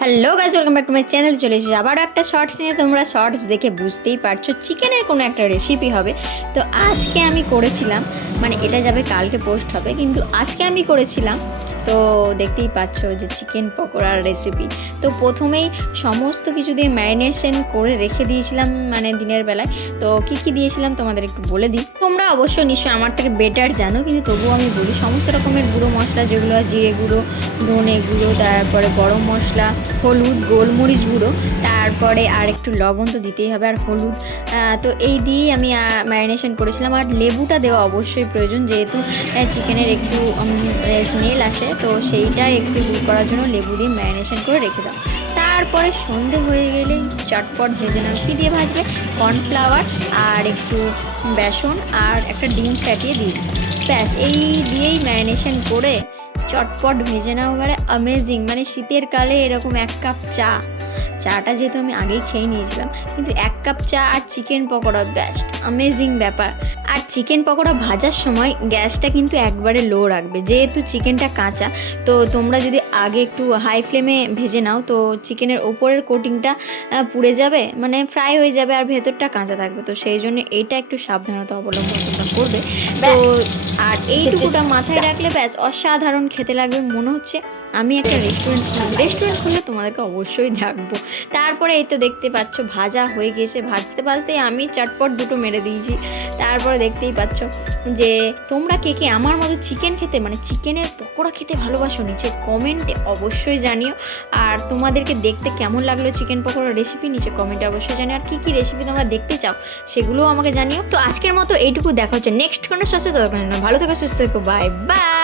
Hello guys, welcome back to my channel. চলে এসেছি আবারও একটা শর্টস নিয়ে। তোমরা শর্টস দেখে বুঝতেই পারছো চিকেনের কোনো একটা রেসিপি হবে। তো আজকে আমি করেছিলাম, মানে এটা যাবে কালকে পোস্ট হবে, কিন্তু আজকে আমি করেছিলাম। তো দেখতেই পাচ্ছ যে চিকেন পকোড়ার রেসিপি। তো প্রথমেই সমস্ত কিছু দিয়ে ম্যারিনেশন করে রেখে দিয়েছিলাম, মানে দিনের বেলায়। তো কী কী দিয়েছিলাম তোমাদের একটু বলে দিই। তোমরা অবশ্য নিশ্চয়ই আমার থেকে বেটার জানো, কিন্তু তবুও আমি বলি সমস্ত রকমের গুঁড়ো মশলা যেগুলো, জিরে গুঁড়ো, ধনে গুঁড়ো, তারপরে গরম মশলা, হলুদ, গোলমরিচ গুঁড়ো, তারপরে আর একটু লবণ তো দিতেই হবে, আর হলুদ। তো এই দিয়েই আমি ম্যারিনেশন করেছিলাম। আর লেবুটা দেওয়া অবশ্যই প্রয়োজন, যেহেতু চিকেনের একটু স্মেল আসে, তো সেইটা একটু দূর করার জন্য লেবু দিয়ে ম্যারিনেশন করে রেখে দাও। তারপরে সন্ধে হয়ে গেলেই চটপট ভেজে নাও। কী দিয়ে ভাজবে? কর্নফ্লাওয়ার আর একটু বেসন আর একটা ডিম ফ্যাটিয়ে দিয়ে দিই। ব্যাস, এই দিয়েই ম্যারিনেশন করে চটপট ভেজে নাও। এবারে অ্যামেজিং, মানে শীতের কালে এরকম 1 কাপ চাটা যেহেতু আমি আগেই খেয়ে নিয়েছিলাম, কিন্তু 1 কাপ চা আর চিকেন পকোড়া, বেস্ট অ্যামেজিং ব্যাপার। আর চিকেন পকোড়া ভাজার সময় গ্যাসটা কিন্তু একবারে লো রাখবে, যেহেতু চিকেনটা কাঁচা। তো তোমরা যদি আগে একটু হাই ফ্লেমে ভেজে নাও, তো চিকেনের ওপরের কোটিংটা পুড়ে যাবে, মানে ফ্রাই হয়ে যাবে, আর ভেতরটা কাঁচা থাকবে। তো সেই জন্য এইটা একটু সাবধানতা অবলম্বন তোমরা করবে। তো আর এইটুকুটা মাথায় রাখলে ব্যাস অসাধারণ খেতে লাগবে। মনে হচ্ছে আমি একটা রেস্টুরেন্ট খুললে তোমাদেরকে অবশ্যই থাকবো। তারপরে এই তো দেখতে পাচ্ছ ভাজা হয়ে গিয়েছে। ভাজতে ভাজতেই আমি চটপট দুটো মেরে দিয়েছি। তারপরে দেখতেই পাচ্ছ যে তোমরা কে কে আমার মতো চিকেন খেতে, মানে চিকেনের পকোড়া খেতে ভালোবাসো, নিচে কমেন্টে অবশ্যই জানিও। আর তোমাদেরকে দেখতে কেমন লাগলো চিকেন পকোড়ার রেসিপি, নিচে কমেন্টে অবশ্যই জানিও। আর কী কী রেসিপি তোমরা দেখতে চাও সেগুলোও আমাকে জানিও। তো আজকের মতো এইটুকু, দেখা হচ্ছে নেক্সট কোনো সাথে। ভালো থেকো, সুস্থ থেকো, বাই বাই।